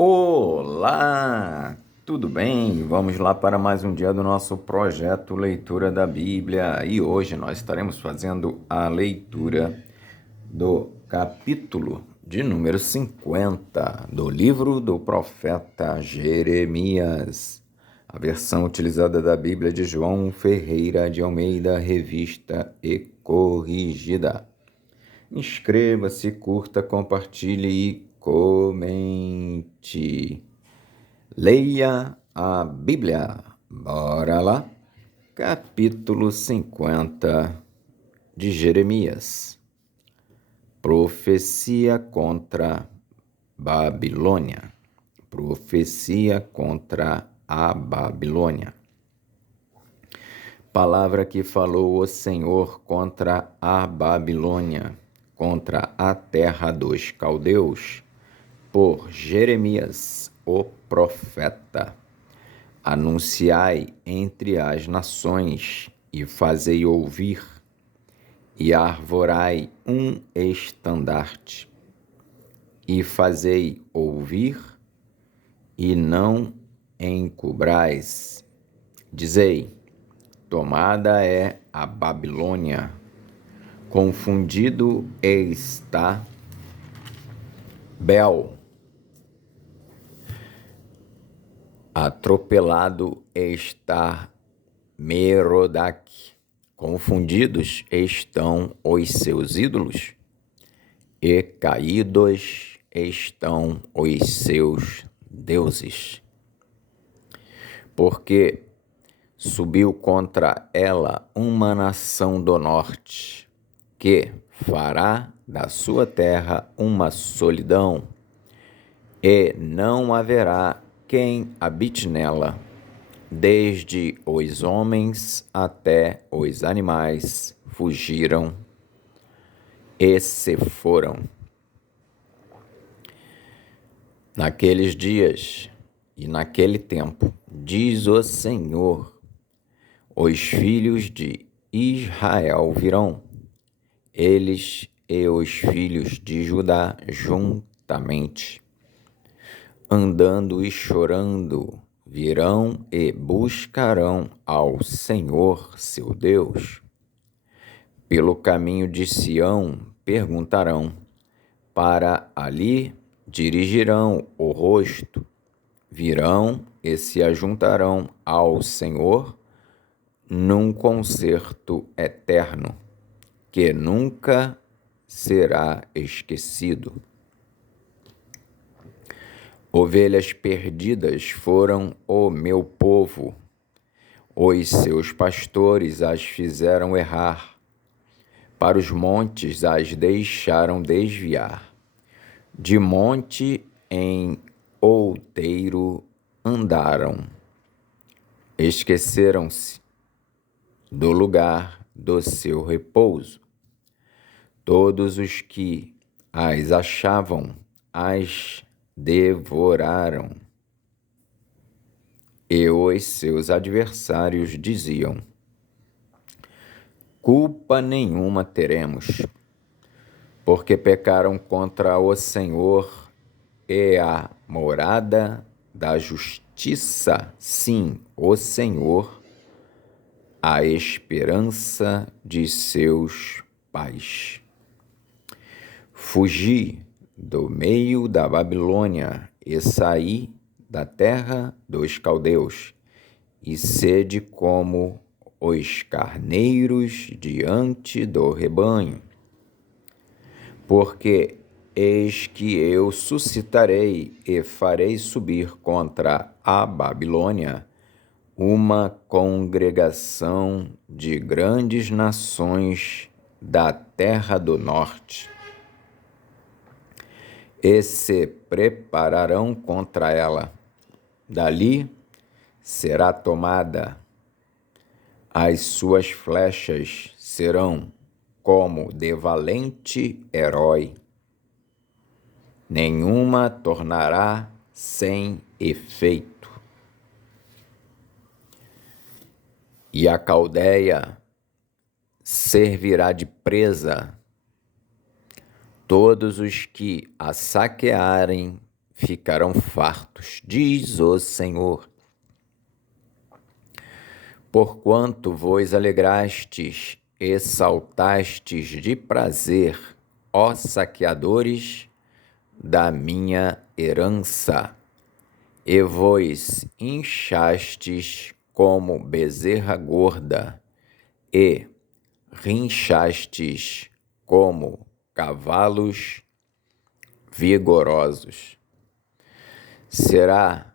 Olá, tudo bem? Vamos lá para mais um dia do nosso projeto Leitura da Bíblia e hoje nós estaremos fazendo a leitura do capítulo de número 50 do livro do profeta Jeremias, a versão utilizada da Bíblia de João Ferreira de Almeida, revista e corrigida. Inscreva-se, curta, compartilhe e comente. Leia a Bíblia. Bora lá. Capítulo 50 de Jeremias. Profecia contra Babilônia. Profecia contra a Babilônia. Palavra que falou o Senhor contra a Babilônia, contra a terra dos caldeus, por Jeremias, o profeta. Anunciai entre as nações e fazei ouvir, e arvorai um estandarte, e fazei ouvir, e não encobrais. Dizei: tomada é a Babilônia, confundido está Bel, atropelado está Merodach, confundidos estão os seus ídolos, e caídos estão os seus deuses. Porque subiu contra ela uma nação do norte, que fará da sua terra uma solidão, e não haverá quem habite nela, desde os homens até os animais fugiram e se foram. Naqueles dias e naquele tempo, diz o Senhor, os filhos de Israel virão, eles e os filhos de Judá juntamente, andando e chorando, virão e buscarão ao Senhor seu Deus. Pelo caminho de Sião perguntarão, para ali dirigirão o rosto, virão e se ajuntarão ao Senhor num concerto eterno, que nunca será esquecido. Ovelhas perdidas foram o meu povo, os seus pastores as fizeram errar, para os montes as deixaram desviar, de monte em outeiro andaram, esqueceram-se do lugar do seu repouso. Todos os que as achavam as devoraram, e os seus adversários diziam: culpa nenhuma teremos, porque pecaram contra o Senhor e a morada da justiça, sim, o Senhor, a esperança de seus pais. Fugi do meio da Babilônia e saí da terra dos caldeus, e sede como os carneiros diante do rebanho. Porque eis que eu suscitarei e farei subir contra a Babilônia uma congregação de grandes nações da terra do norte, e se prepararão contra ela. Dali será tomada, as suas flechas serão como de valente herói, nenhuma tornará sem efeito. E a Caldeia servirá de presa. Todos os que a saquearem ficarão fartos, diz o Senhor. Porquanto vos alegrastes e saltastes de prazer, ó saqueadores da minha herança, e vos inchastes como bezerra gorda, e rinchastes como cavalos vigorosos. Será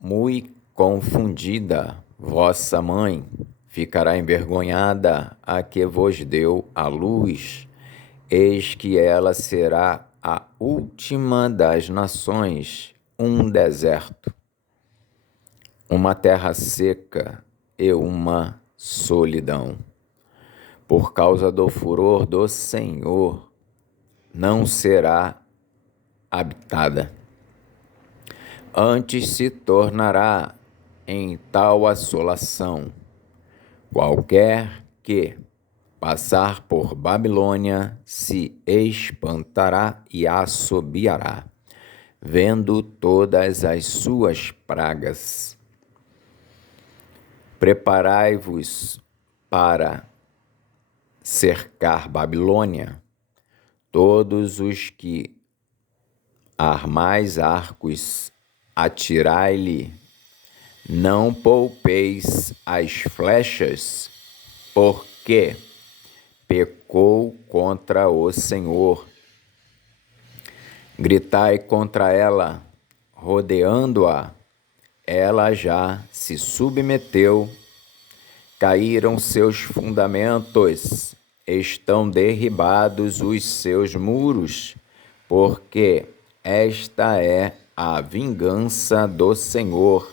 muito confundida vossa mãe, ficará envergonhada a que vos deu a luz, eis que ela será a última das nações, um deserto, uma terra seca e uma solidão. Por causa do furor do Senhor, não será habitada. Antes se tornará em tal assolação. Qualquer que passar por Babilônia se espantará e assobiará, vendo todas as suas pragas. Preparai-vos para cercar Babilônia, todos os que armais arcos, atirai-lhe, não poupeis as flechas, porque pecou contra o Senhor. Gritai contra ela, rodeando-a, ela já se submeteu, caíram seus fundamentos, estão derribados os seus muros, porque esta é a vingança do Senhor.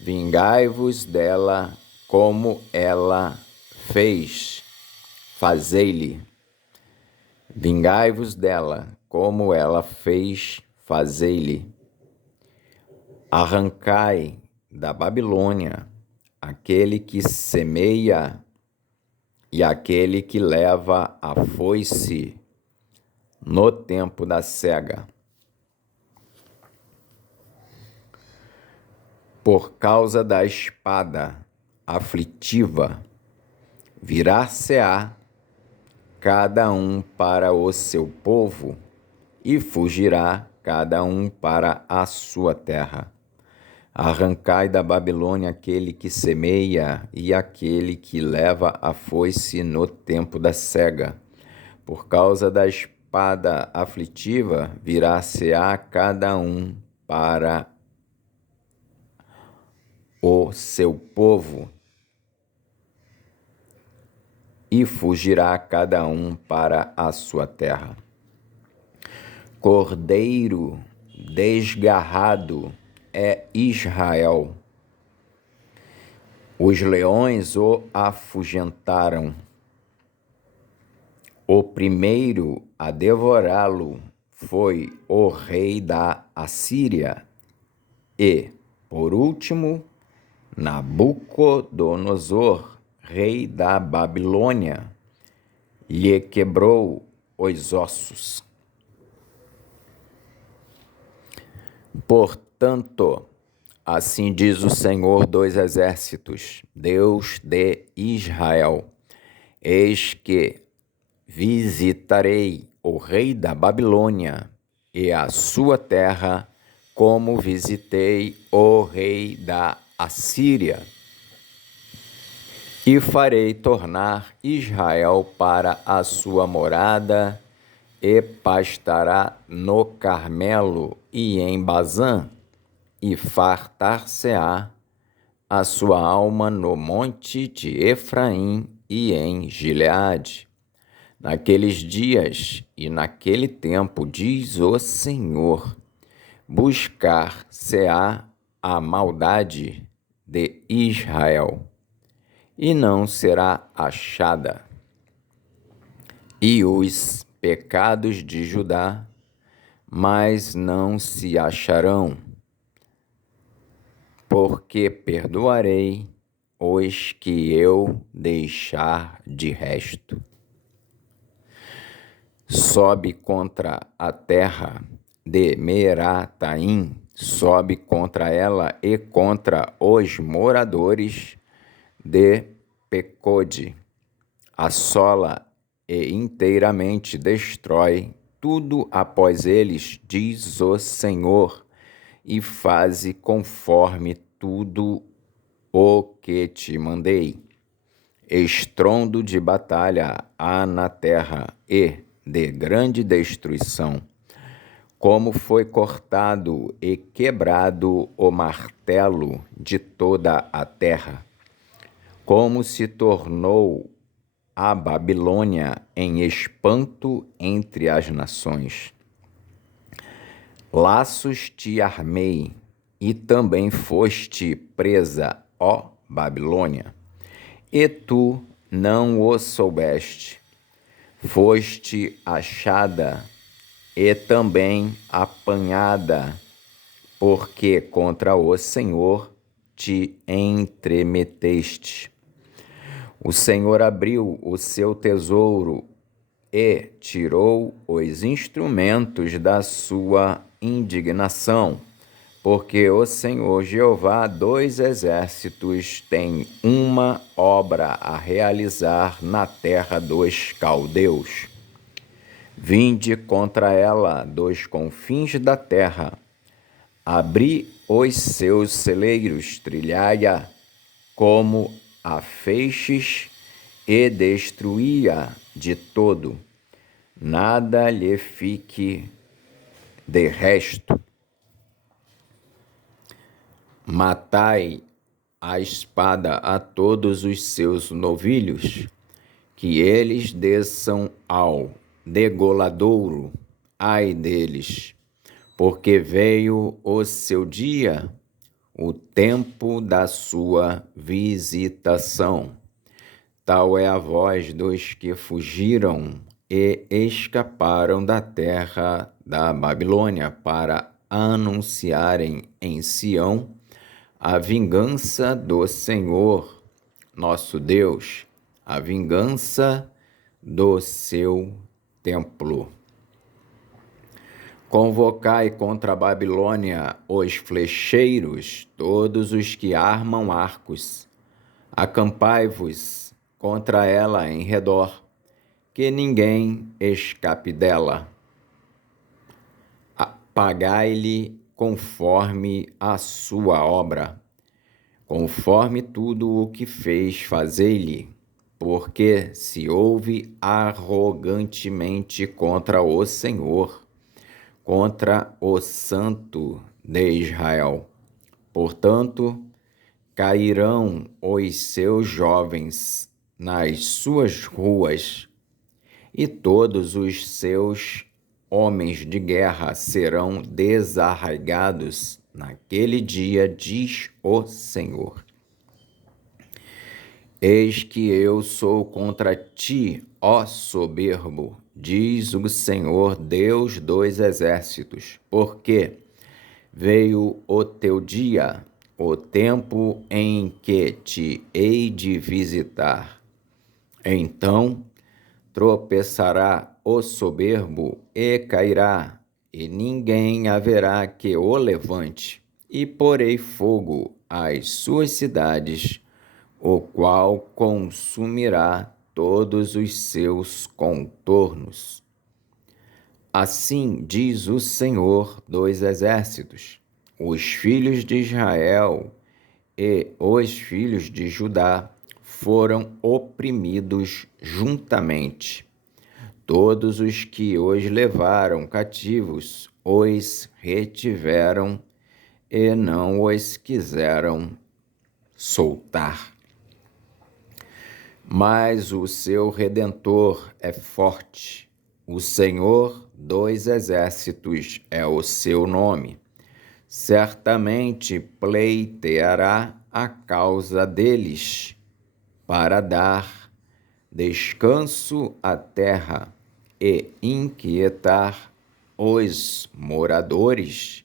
Vingai-vos dela como ela fez, fazei-lhe. Vingai-vos dela como ela fez, fazei-lhe. Arrancai da Babilônia aquele que semeia e aquele que leva a foice no tempo da cega. Por causa da espada aflitiva, virar-se-á cada um para o seu povo, e fugirá cada um para a sua terra. Arrancai da Babilônia aquele que semeia e aquele que leva a foice no tempo da cega. Por causa da espada aflitiva, virar-se-á cada um para o seu povo, e fugirá cada um para a sua terra. Cordeiro desgarrado é Israel. Os leões o afugentaram. O primeiro a devorá-lo foi o rei da Assíria e, por último, Nabucodonosor, rei da Babilônia, lhe quebrou os ossos. Portanto, assim diz o Senhor dos Exércitos, Deus de Israel: eis que visitarei o rei da Babilônia e a sua terra, como visitei o rei da Assíria, e farei tornar Israel para a sua morada, e pastará no Carmelo e em Bazã, e fartar-se-á a sua alma no monte de Efraim e em Gileade. Naqueles dias e naquele tempo, diz o Senhor, buscar-se-á a maldade de Israel, e não será achada, e os pecados de Judá, mas não se acharão, porque perdoarei os que eu deixar de resto. Sobe contra a terra de Merataim sobe contra ela e contra os moradores de Pecode, assola e inteiramente destrói tudo após eles, diz o Senhor, e faze conforme tudo o que te mandei. Estrondo de batalha há na terra e de grande destruição. Como foi cortado e quebrado o martelo de toda a terra. Como se tornou a Babilônia em espanto entre as nações. Laços te armei, e também foste presa, ó Babilônia, e tu não o soubeste. Foste achada e também apanhada, porque contra o Senhor te entremeteste. O Senhor abriu o seu tesouro e tirou os instrumentos da sua indignação, porque o Senhor Jeová dos exércitos tem uma obra a realizar na terra dos caldeus. Vinde contra ela dos confins da terra, abri os seus celeiros, trilhai-a como a feixes e destruí-a de todo. Nada lhe fique de resto. Matai a espada a todos os seus novilhos, que eles desçam ao degoladouro, ai deles, porque veio o seu dia, o tempo da sua visitação. Tal é a voz dos que fugiram e escaparam da terra da Babilônia para anunciarem em Sião a vingança do Senhor, nosso Deus, a vingança do seu templo. Convocai contra a Babilônia os flecheiros, todos os que armam arcos. Acampai-vos contra ela em redor, que ninguém escape dela. Pagai-lhe conforme a sua obra, conforme tudo o que fez, fazei-lhe, porque se ouve arrogantemente contra o Senhor, contra o Santo de Israel. Portanto, cairão os seus jovens nas suas ruas, e todos os seus homens de guerra serão desarraigados naquele dia, diz o Senhor. Eis que eu sou contra ti, ó soberbo, diz o Senhor Deus dos exércitos, porque veio o teu dia, o tempo em que te hei de visitar. Então tropeçará o soberbo e cairá, e ninguém haverá que o levante, e porei fogo às suas cidades, o qual consumirá todos os seus contornos. Assim diz o Senhor dos exércitos: os filhos de Israel e os filhos de Judá foram oprimidos juntamente. Todos os que os levaram cativos os retiveram e não os quiseram soltar. Mas o seu Redentor é forte, o Senhor dos exércitos é o seu nome. Certamente pleiteará a causa deles, para dar descanso à terra e inquietar os moradores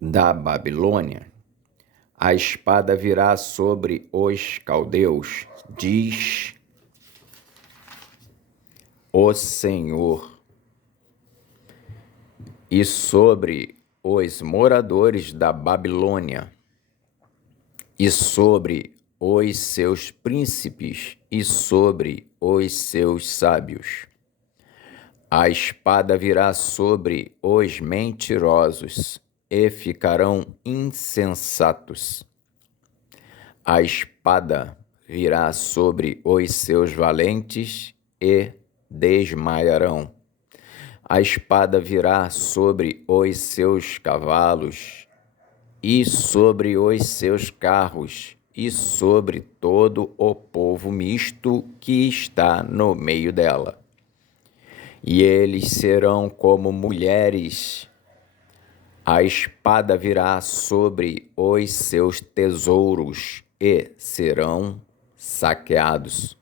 da Babilônia. A espada virá sobre os caldeus, diz o Senhor. e sobre os moradores da Babilônia, e sobre os seus príncipes, e sobre os seus sábios. A espada virá sobre os mentirosos, e ficarão insensatos. A espada virá sobre os seus valentes, e desmaiarão. A espada virá sobre os seus cavalos, e sobre os seus carros, e sobre todo o povo misto que está no meio dela. E eles serão como mulheres. A espada virá sobre os seus tesouros, e serão saqueados.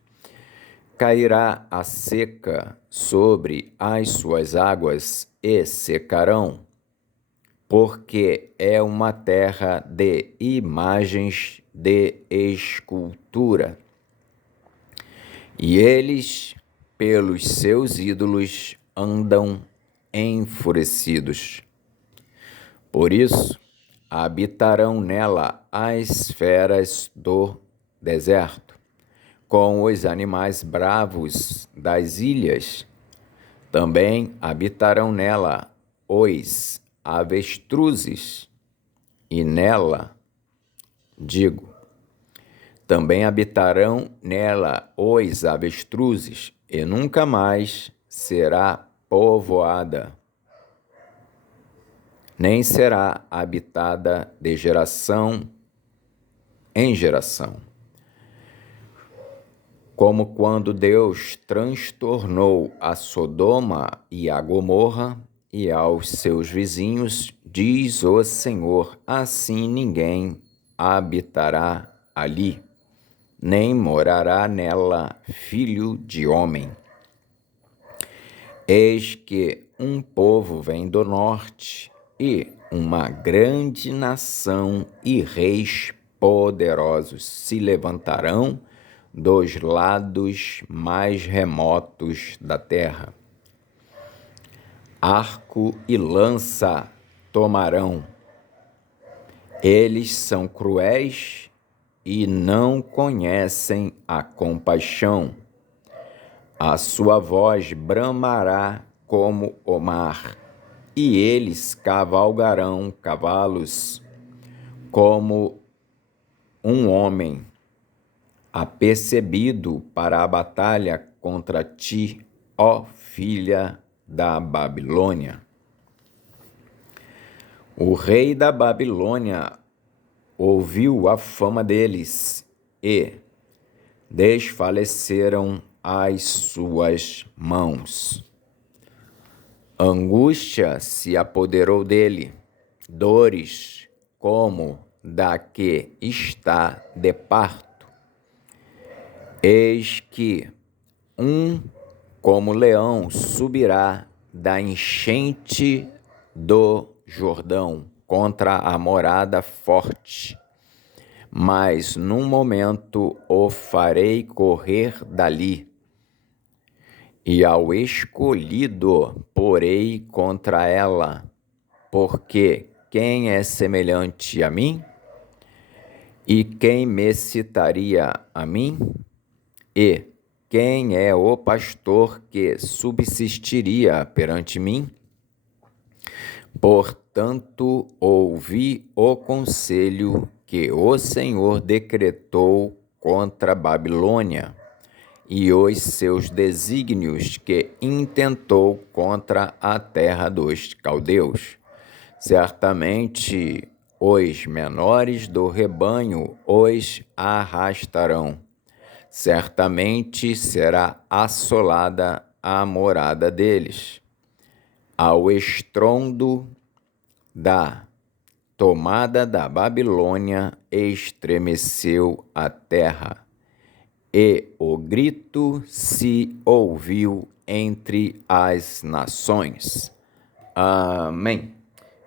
Cairá a seca sobre as suas águas, e secarão, porque é uma terra de imagens de escultura. E eles, pelos seus ídolos, andam enfurecidos. Por isso, habitarão nela as feras do deserto, com os animais bravos das ilhas. Também habitarão nela os avestruzes, e nela, também habitarão nela os avestruzes, e nunca mais será povoada, nem será habitada de geração em geração. Como quando Deus transtornou a Sodoma e a Gomorra e aos seus vizinhos, diz o Senhor, assim ninguém habitará ali, nem morará nela filho de homem. Eis que um povo vem do norte, e uma grande nação e reis poderosos se levantarão dos lados mais remotos da terra. Arco e lança tomarão. Eles são cruéis e não conhecem a compaixão. A sua voz bramará como o mar, e eles cavalgarão cavalos como um homem apercebido para a batalha contra ti, ó filha da Babilônia. O rei da Babilônia ouviu a fama deles, e desfaleceram as suas mãos. Angústia se apoderou dele, dores como da que está de parto. Eis que como leão subirá da enchente do Jordão contra a morada forte, mas num momento o farei correr dali, e ao escolhido porei contra ela, porque quem é semelhante a mim? E quem me citaria a mim? E quem é o pastor que subsistiria perante mim? Portanto, ouvi o conselho que o Senhor decretou contra a Babilônia, e os seus desígnios que intentou contra a terra dos caldeus. Certamente os menores do rebanho os arrastarão. Certamente será assolada a morada deles. Ao estrondo da tomada da Babilônia estremeceu a terra, e o grito se ouviu entre as nações. Amém.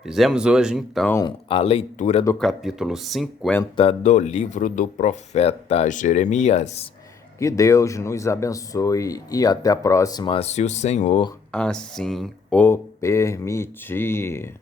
Fizemos hoje, então, a leitura do capítulo 50 do livro do profeta Jeremias. Que Deus nos abençoe e até a próxima, se o Senhor assim o permitir.